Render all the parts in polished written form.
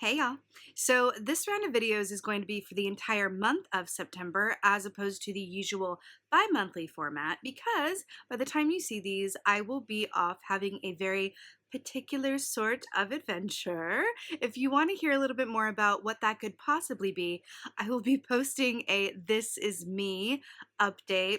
Hey y'all. So this round of videos is going to be for the entire month of September as opposed to the usual bi-monthly format because by the time you see these, I will be off having a very particular sort of adventure. If you want to hear a little bit more about what that could possibly be, I will be posting a This Is Me update,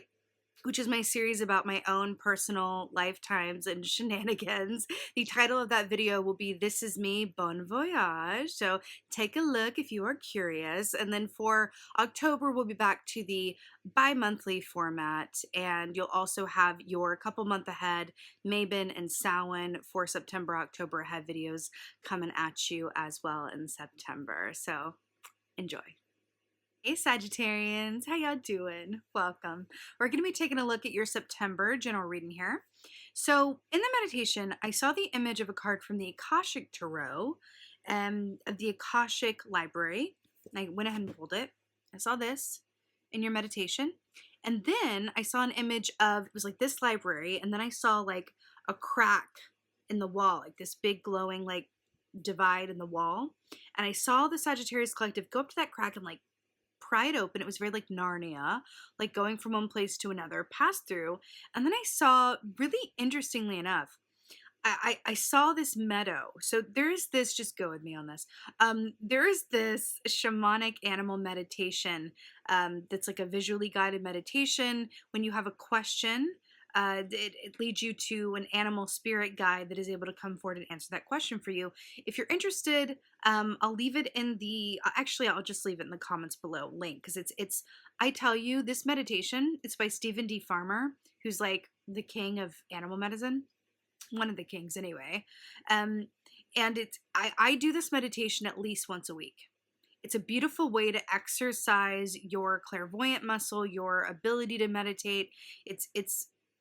which is my series about my own personal lifetimes and shenanigans. The title of that video will be This Is Me, Bon Voyage. So take a look if you are curious. And then for October, we'll be back to the bi-monthly format. And you'll also have your couple month ahead, Mabon and Samhain for September, October ahead videos coming at you as well in September. So enjoy. Hey Sagittarians, how y'all doing? Welcome. We're going to be taking a look at your September general reading here. So in the meditation, I saw the image of a card from the Akashic Tarot, of the Akashic Library. I went ahead and pulled it. I saw this in your meditation. And then I saw an image of, it was like this library, and then I saw like a crack in the wall, like this big glowing like divide in the wall. And I saw the Sagittarius Collective go up to that crack and like pry it open. It was very like Narnia, like going from one place to another, pass through. And then I saw, really interestingly enough, I saw this meadow. So there is this, just go with me on this. There is this shamanic animal meditation that's like a visually guided meditation. When you have a question, it leads you to an animal spirit guide that is able to come forward and answer that question for you. If you're interested, I'll leave it in the, actually, I'll just leave it in the comments below link because I tell you, this meditation, it's by Stephen D. Farmer, who's like the king of animal medicine. One of the kings anyway. And I do this meditation at least once a week. It's a beautiful way to exercise your clairvoyant muscle, your ability to meditate.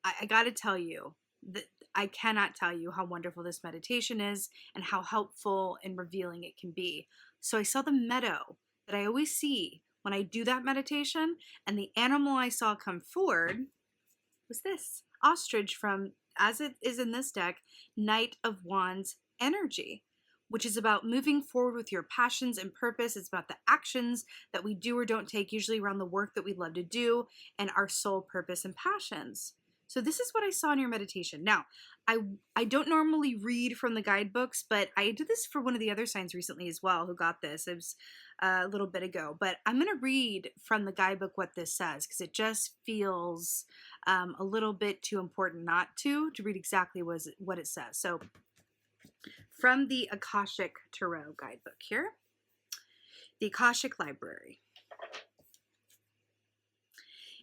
I gotta tell you that I cannot tell you how wonderful this meditation is and how helpful and revealing it can be. So I saw the meadow that I always see when I do that meditation, and the animal I saw come forward was this ostrich from, as it is in this deck, Knight of Wands energy, which is about moving forward with your passions and purpose. It's about the actions that we do or don't take, usually around the work that we love to do and our soul purpose and passions. So this is what I saw in your meditation. Now, I don't normally read from the guidebooks, but I did this for one of the other signs recently as well who got this. It was a little bit ago, but I'm going to read from the guidebook what this says because it just feels a little bit too important not to read exactly what it says. So from the Akashic Tarot guidebook here, the Akashic Library.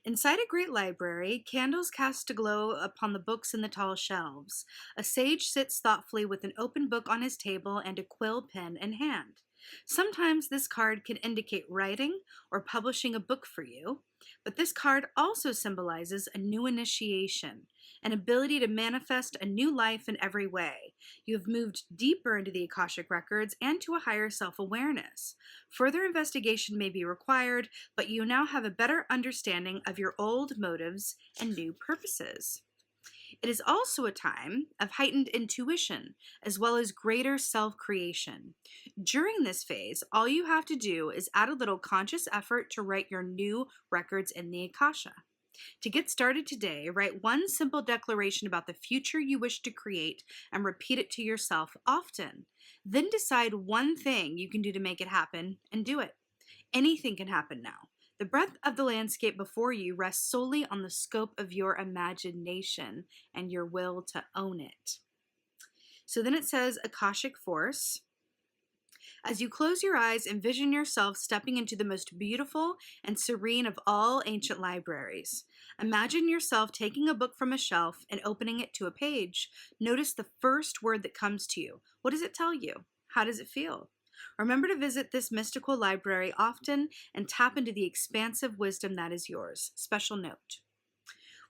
Inside a great library, candles cast a glow upon the books in the tall shelves. A sage sits thoughtfully with an open book on his table and a quill pen in hand. Sometimes this card can indicate writing or publishing a book for you, but this card also symbolizes a new initiation, an ability to manifest a new life in every way. You have moved deeper into the Akashic records and to a higher self-awareness. Further investigation may be required, but you now have a better understanding of your old motives and new purposes. It is also a time of heightened intuition, as well as greater self-creation. During this phase, all you have to do is add a little conscious effort to write your new records in the Akasha. To get started today, write one simple declaration about the future you wish to create and repeat it to yourself often. Then decide one thing you can do to make it happen and do it. Anything can happen now. The breadth of the landscape before you rests solely on the scope of your imagination and your will to own it. So then it says Akashic Force. As you close your eyes, envision yourself stepping into the most beautiful and serene of all ancient libraries. Imagine yourself taking a book from a shelf and opening it to a page. Notice the first word that comes to you. What does it tell you? How does it feel? Remember to visit this mystical library often and tap into the expansive wisdom that is yours. Special note.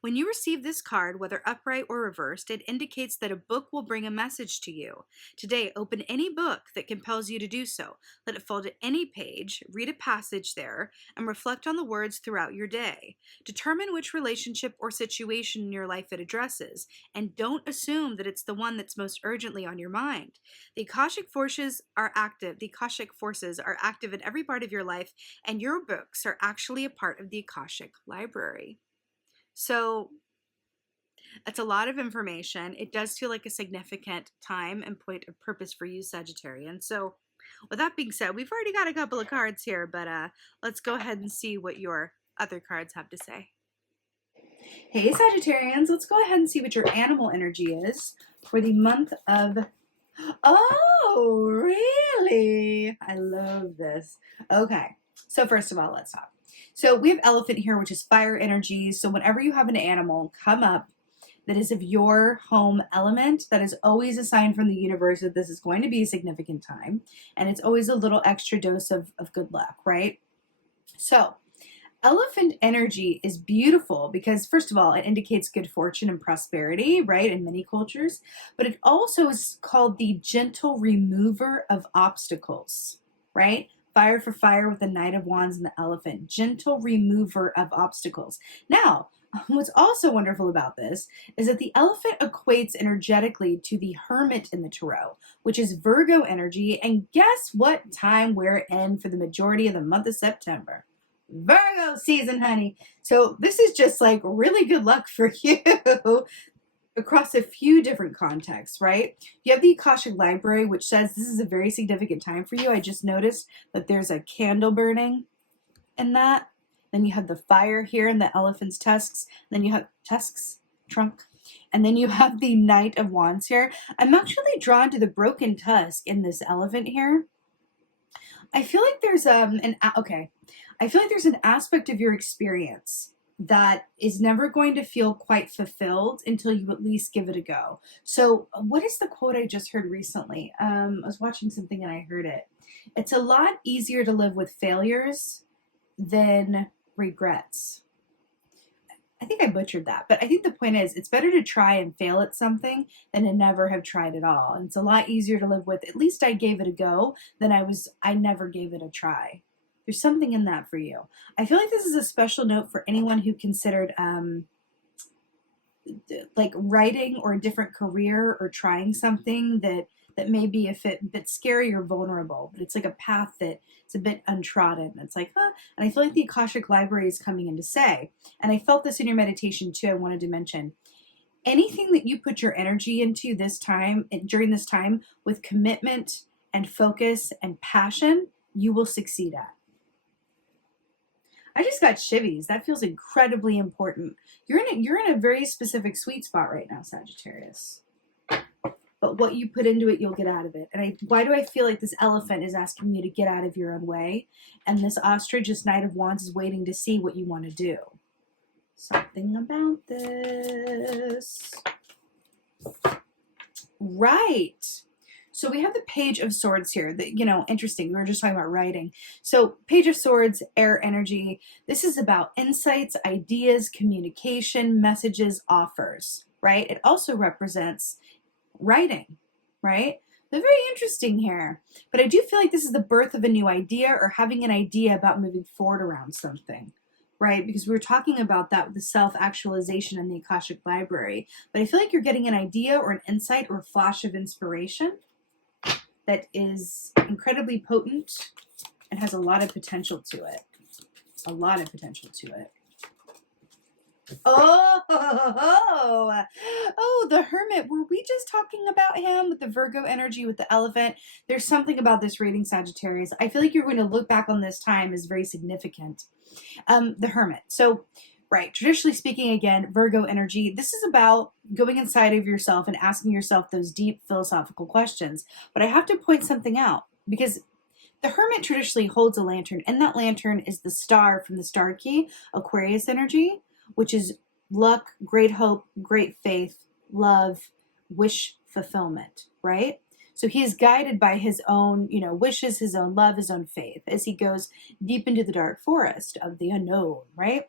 When you receive this card, whether upright or reversed, it indicates that a book will bring a message to you. Today, open any book that compels you to do so. Let it fall to any page, read a passage there, and reflect on the words throughout your day. Determine which relationship or situation in your life it addresses, and don't assume that it's the one that's most urgently on your mind. The Akashic forces are active. The Akashic forces are active in every part of your life, and your books are actually a part of the Akashic library. So that's a lot of information. It does feel like a significant time and point of purpose for you, Sagittarian. So with that being said, we've already got a couple of cards here, but let's go ahead and see what your other cards have to say. Hey, Sagittarians, let's go ahead and see what your animal energy is for the month of... Oh, really? I love this. Okay, so first of all, let's talk. So we have elephant here, which is fire energy. So whenever you have an animal come up that is of your home element, that is always a sign from the universe that this is going to be a significant time. And it's always a little extra dose of good luck, right? So elephant energy is beautiful because, first of all, it indicates good fortune and prosperity, right, in many cultures. But it also is called the gentle remover of obstacles, right? Fire for fire with the Knight of Wands and the elephant. Gentle remover of obstacles. Now, what's also wonderful about this is that the elephant equates energetically to the Hermit in the Tarot, which is Virgo energy. And guess what time we're in for the majority of the month of September? Virgo season, honey. So this is just like really good luck for you across a few different contexts, right? You have the Akashic Library, which says this is a very significant time for you. I just noticed that there's a candle burning in that. Then you have the fire here in the elephant's tusks. Then you have trunk. And then you have the Knight of Wands here. I'm actually drawn to the broken tusk in this elephant here. I feel like there's I feel like there's an aspect of your experience that is never going to feel quite fulfilled until you at least give it a go. So what is the quote I just heard recently? I was watching something and I heard it. It's a lot easier to live with failures than regrets. I think I butchered that, but I think the point is it's better to try and fail at something than to never have tried at all. And it's a lot easier to live with, at least I gave it a go, than I never gave it a try. There's something in that for you. I feel like this is a special note for anyone who considered like writing or a different career or trying something that may be a bit scary or vulnerable, but it's like a path that it's a bit untrodden. It's like, huh? And I feel like the Akashic Library is coming in to say, and I felt this in your meditation too, I wanted to mention, anything that you put your energy into this time, during this time, with commitment and focus and passion, you will succeed at. I just got shivvies. That feels incredibly important. You're in a very specific sweet spot right now, Sagittarius. But what you put into it, you'll get out of it. And why do I feel like this elephant is asking you to get out of your own way? And this ostrich, this Knight of Wands, is waiting to see what you want to do. Something about this. Right. So we have the Page of Swords here. That, interesting. We were just talking about writing. So Page of Swords, air energy. This is about insights, ideas, communication, messages, offers, right? It also represents writing, right? They're very interesting here. But I do feel like this is the birth of a new idea or having an idea about moving forward around something, right? Because we were talking about that with the self-actualization in the Akashic Library. But I feel like you're getting an idea or an insight or a flash of inspiration that is incredibly potent and has a lot of potential to it. A lot of potential to it. Oh, the Hermit. Were we just talking about him with the Virgo energy with the elephant? There's something about this reading, Sagittarius. I feel like you're going to look back on this time as very significant. The Hermit. So, right, traditionally speaking, again, Virgo energy. This is about going inside of yourself and asking yourself those deep philosophical questions. But I have to point something out because the Hermit traditionally holds a lantern, and that lantern is the star from the star key, Aquarius energy, which is luck, great hope, great faith, love, wish fulfillment, right? So he is guided by his own, wishes, his own love, his own faith as he goes deep into the dark forest of the unknown, right?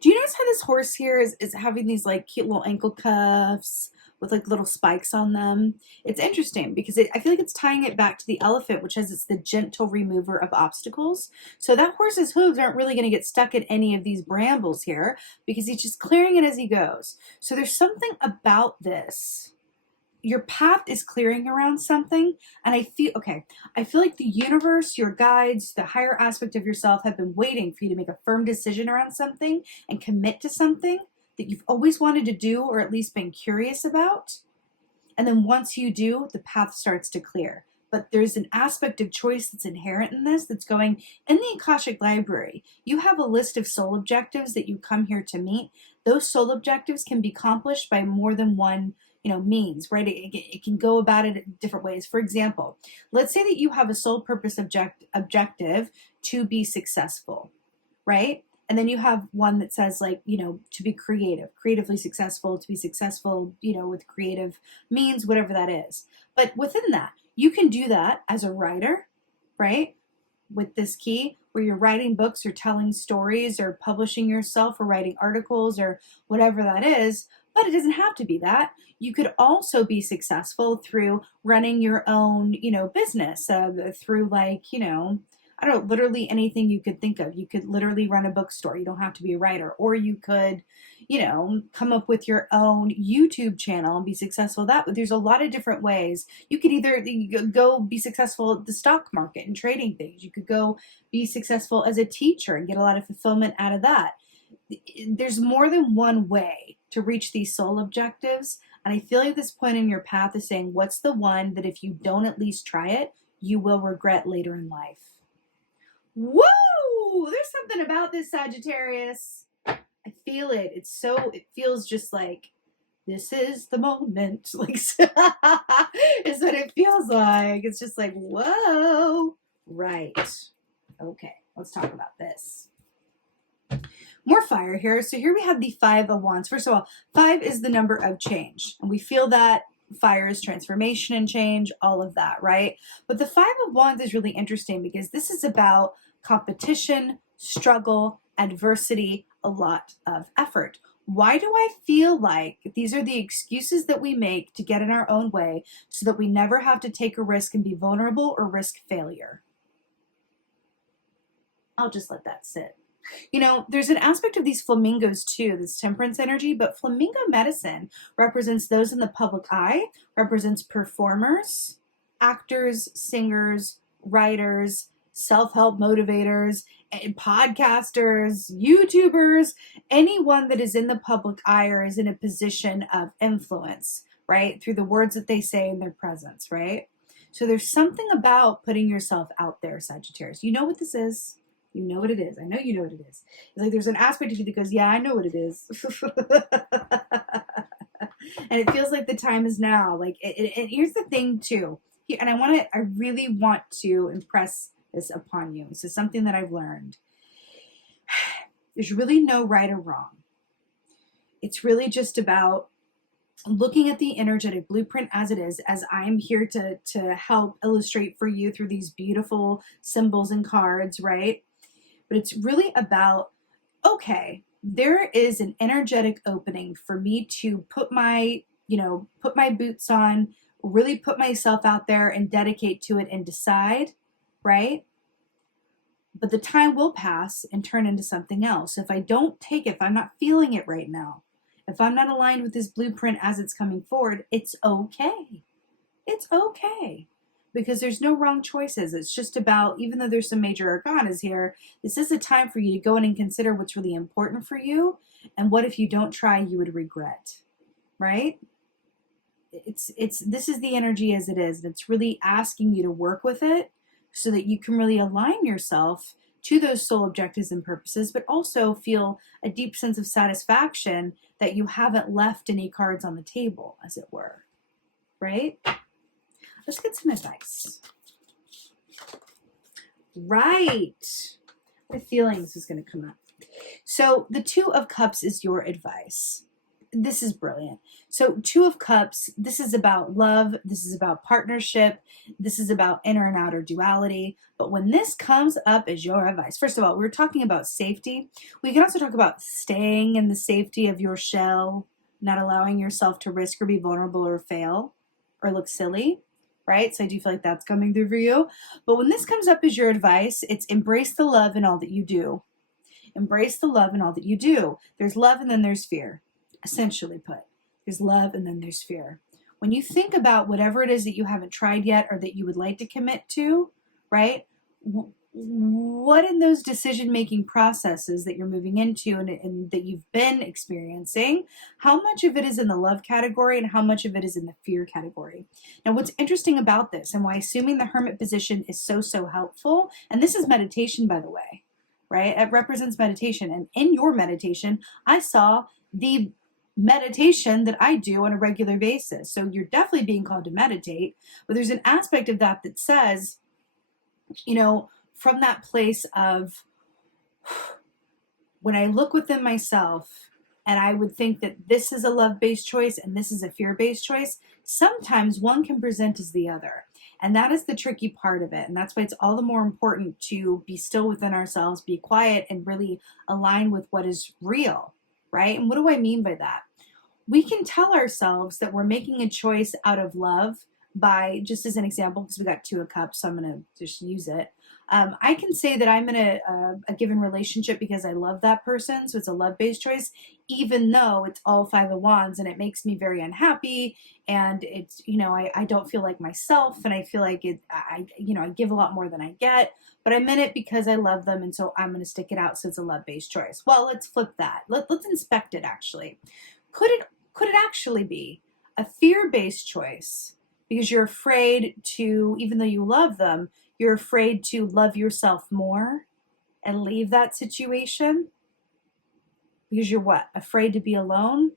Do you notice how this horse here is having these like cute little ankle cuffs with like little spikes on them? It's interesting because I feel like it's tying it back to the elephant, which has it's the gentle remover of obstacles. So that horse's hooves aren't really going to get stuck in any of these brambles here because he's just clearing it as he goes. So there's something about this. Your path is clearing around something, and I feel like the universe, your guides, the higher aspect of yourself have been waiting for you to make a firm decision around something and commit to something that you've always wanted to do or at least been curious about. And then once you do, the path starts to clear. But there's an aspect of choice that's inherent in this that's going in the Akashic library. You have a list of soul objectives that you come here to meet. Those soul objectives can be accomplished by more than one means, right? It can go about it in different ways. For example, let's say that you have a sole purpose objective to be successful, right? And then you have one that says like, to be creatively successful, to be successful, with creative means, whatever that is. But within that, you can do that as a writer, right? With this key where you're writing books or telling stories or publishing yourself or writing articles or whatever that is. But it doesn't have to be that. You could also be successful through running your own, business, through like, I don't know, literally anything you could think of. You could literally run a bookstore. You don't have to be a writer. Or you could, come up with your own YouTube channel and be successful that way. There's a lot of different ways. You could either go be successful at the stock market and trading things. You could go be successful as a teacher and get a lot of fulfillment out of that. There's more than one way to reach these soul objectives. And I feel like this point in your path is saying, what's the one that if you don't at least try it, you will regret later in life? Whoa! There's something about this, Sagittarius. I feel it. It feels just like, this is the moment. Like, is what it feels like. It's just like, whoa. Right. Okay, let's talk about this. More fire here. So here we have the 5 of Wands. First of all, 5 is the number of change. And we feel that fire is transformation and change, all of that, right? But the 5 of Wands is really interesting because this is about competition, struggle, adversity, a lot of effort. Why do I feel like these are the excuses that we make to get in our own way so that we never have to take a risk and be vulnerable or risk failure? I'll just let that sit. There's an aspect of these flamingos too, this temperance energy, but flamingo medicine represents those in the public eye, represents performers, actors, singers, writers, self-help motivators, and podcasters, YouTubers, anyone that is in the public eye or is in a position of influence, right? Through the words that they say and their presence, right? So there's something about putting yourself out there, Sagittarius. You know what this is. You know what it is. I know you know what it is. It's like there's an aspect of you that goes, yeah, I know what it is. And it feels like the time is now. Like, and here's the thing too. And I really want to impress this upon you. This is something that I've learned. There's really no right or wrong. It's really just about looking at the energetic blueprint as it is, as I'm here to help illustrate for you through these beautiful symbols and cards, right? But it's really about, okay, there is an energetic opening for me to put my boots on, really put myself out there and dedicate to it and decide, right? But the time will pass and turn into something else. If I don't take it, if I'm not feeling it right now, if I'm not aligned with this blueprint as it's coming forward, it's okay. It's okay. Because there's no wrong choices. It's just about, even though there's some major arcanas here, this is a time for you to go in and consider what's really important for you and what if you don't try, you would regret, right? This is the energy as it is. And it's really asking you to work with it so that you can really align yourself to those soul objectives and purposes, but also feel a deep sense of satisfaction that you haven't left any cards on the table, as it were, right? Let's get some advice. Right. My feelings is going to come up. So the 2 of Cups is your advice. this is brilliant. So Two of Cups, this is about love. This is about partnership. This is about inner and outer duality. But when this comes up as your advice, first of all, we're talking about safety. We can also talk about staying in the safety of your shell, not allowing yourself to risk or be vulnerable or fail or look silly, right? So I do feel like that's coming through for you. But when this comes up as your advice, it's embrace the love in all that you do. Embrace the love in all that you do. There's love and then there's fear, essentially put. There's love and then there's fear. When you think about whatever it is that you haven't tried yet or that you would like to commit to, right? What in those decision-making processes that you're moving into and that you've been experiencing, how much of it is in the love category and how much of it is in the fear category? Now, what's interesting about this and why assuming the Hermit position is so, so helpful, and this is meditation, by the way, right? It represents meditation. And in your meditation, I saw the meditation that I do on a regular basis. So you're definitely being called to meditate, but there's an aspect of that that says, you know, from that place of when I look within myself and I would think that this is a love-based choice and this is a fear-based choice, sometimes one can present as the other. And that is the tricky part of it. And that's why it's all the more important to be still within ourselves, be quiet, and really align with what is real, right? And what do I mean by that? We can tell ourselves that we're making a choice out of love by, just as an example, because we got Two of Cups, so I'm going to just use it. I can say that I'm in a given relationship because I love that person, so it's a love-based choice, even though it's all Five of Wands and it makes me very unhappy, and it's, you know, I don't feel like myself, and I feel like I give a lot more than I get, but I'm in it because I love them, and so I'm going to stick it out, so it's a love-based choice. Well, let's flip that. Let's inspect it, actually. Could it actually be a fear-based choice? Because you're afraid to, even though you love them, you're afraid to love yourself more and leave that situation. Because you're what? Afraid to be alone?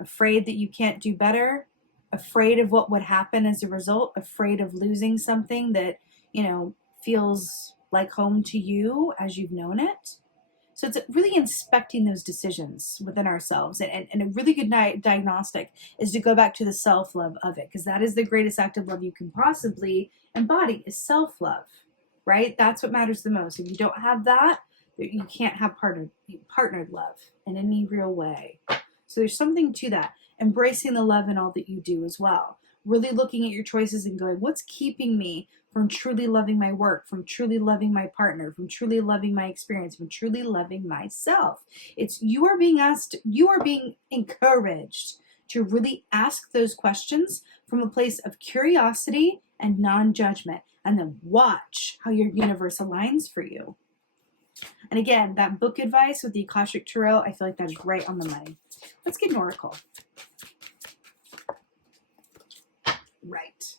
Afraid that you can't do better? Afraid of what would happen as a result? Afraid of losing something that, you know, feels like home to you as you've known it? So it's really inspecting those decisions within ourselves. And a really good diagnostic is to go back to the self-love of it, because that is the greatest act of love you can possibly embody, is self-love, right? That's what matters the most. If you don't have that, you can't have partnered love in any real way. So there's something to that. Embracing the love in all that you do as well. Really looking at your choices and going, what's keeping me from truly loving my work, from truly loving my partner, from truly loving my experience, from truly loving myself? It's you are being encouraged to really ask those questions from a place of curiosity and non-judgment, and then watch how your universe aligns for you. And again, that book advice with the Akashic Tarot, I feel like that's right on the money. Let's get an oracle. Right.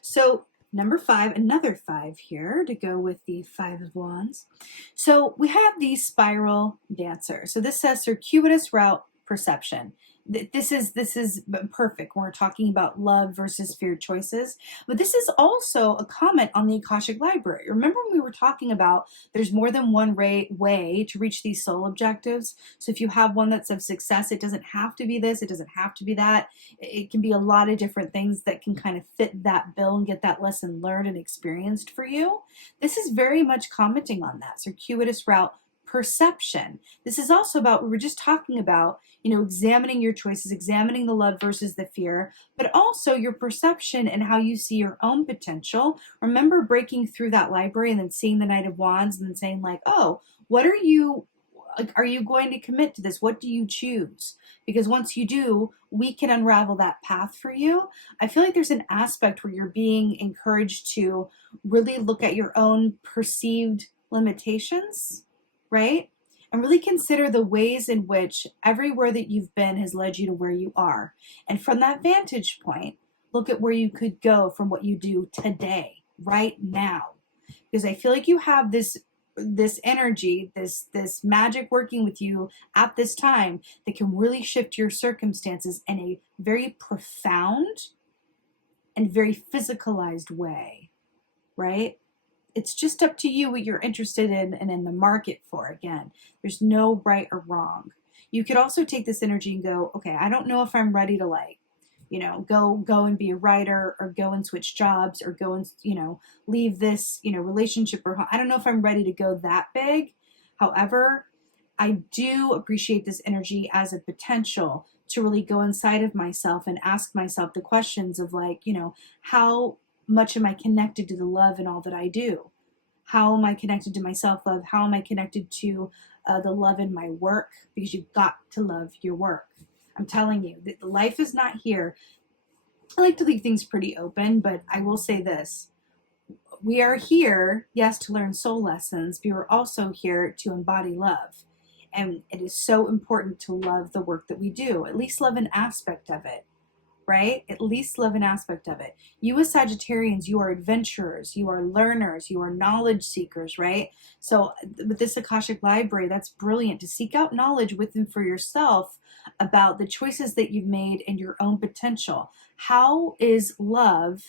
So number 5, another 5 here to go with the 5 of Wands. So we have the spiral dancer. So this says circuitous route perception. This is perfect when we're talking about love versus fear choices. But this is also a comment on the Akashic Library. Remember when we were talking about there's more than one way to reach these soul objectives? So if you have one that's of success, it doesn't have to be this, it doesn't have to be that. It can be a lot of different things that can kind of fit that bill and get that lesson learned and experienced for you. This is very much commenting on that circuitous route perception. This is also about, we were just talking about, you know, examining your choices, examining the love versus the fear, but also your perception and how you see your own potential. Remember breaking through that library and then seeing the Knight of Wands and then saying like, oh, what are you going to commit to this? What do you choose? Because once you do, we can unravel that path for you. I feel like there's an aspect where you're being encouraged to really look at your own perceived limitations, right? And really consider the ways in which everywhere that you've been has led you to where you are. And from that vantage point, look at where you could go from what you do today, right now. Because I feel like you have this energy, this magic working with you at this time that can really shift your circumstances in a very profound and very physicalized way, right? it's just up to you what you're interested in and in the market for. Again, there's no right or wrong. You could also take this energy and go, okay, I don't know if I'm ready to like, go and be a writer, or go and switch jobs, or go and, leave this, relationship, or I don't know if I'm ready to go that big. However, I do appreciate this energy as a potential to really go inside of myself and ask myself the questions of like, how much am I connected to the love in all that I do? How am I connected to my self-love? How am I connected to the love in my work? Because you've got to love your work. I'm telling you, that life is not here. I like to leave things pretty open, but I will say this. We are here, yes, to learn soul lessons, but we're also here to embody love. And it is so important to love the work that we do, at least love an aspect of it, right? At least love an aspect of it. You as Sagittarians, you are adventurers, you are learners, you are knowledge seekers, right? So with this Akashic library, that's brilliant to seek out knowledge within for yourself about the choices that you've made and your own potential. How is love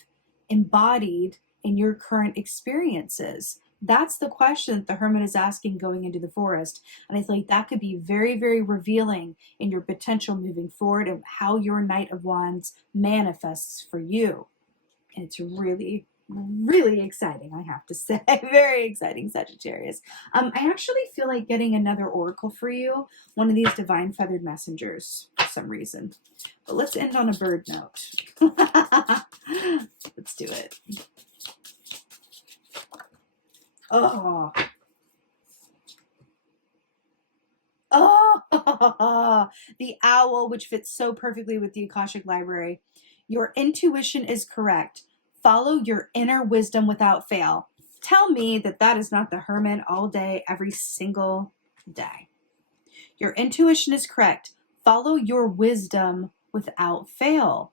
embodied in your current experiences? That's the question that the Hermit is asking going into the forest. And I feel like that could be very, very revealing in your potential moving forward and how your Knight of Wands manifests for you. And it's really, really exciting, I have to say. Very exciting, Sagittarius. I actually feel like getting another oracle for you, one of these divine feathered messengers for some reason. But let's end on a bird note. Let's do it. Oh. Oh, the owl, which fits so perfectly with the Akashic library. Your intuition is correct. Follow your inner wisdom without fail. Tell me that that is not the Hermit all day, every single day. Your intuition is correct. Follow your wisdom without fail.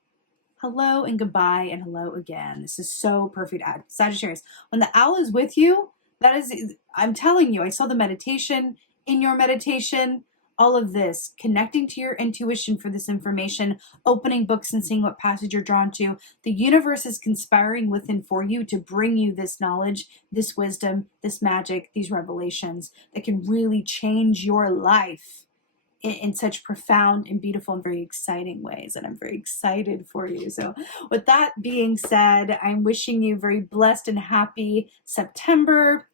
Hello and goodbye and hello again. This is so perfect. Sagittarius, when the owl is with you, that is, I'm telling you, I saw the meditation in your meditation, all of this, connecting to your intuition for this information, opening books and seeing what passage you're drawn to. The universe is conspiring within for you to bring you this knowledge, this wisdom, this magic, these revelations that can really change your life in such profound and beautiful and very exciting ways. And I'm very excited for you. So with that being said, I'm wishing you very blessed and happy September.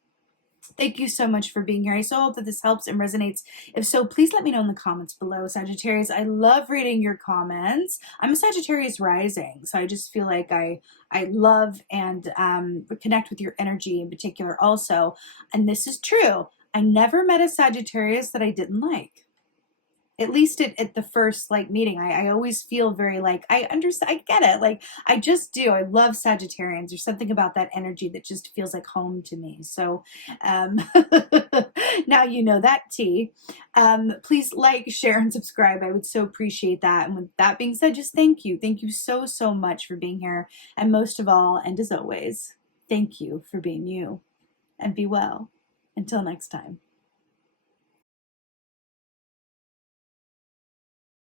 Thank you so much for being here. I so hope that this helps and resonates. If so, please let me know in the comments below, Sagittarius. I love reading your comments. I'm a Sagittarius rising, so I just feel like I love and connect with your energy in particular also. And this is true. I never met a Sagittarius that I didn't like. At least at the first like meeting, I always feel very like, I understand, I get it. Like, I just do. I love Sagittarians. There's something about that energy that just feels like home to me. So now you know that tea. Please like, share, and subscribe. I would so appreciate that. And with that being said, just thank you. Thank you so, so much for being here. And most of all, and as always, thank you for being you. And be well. Until next time.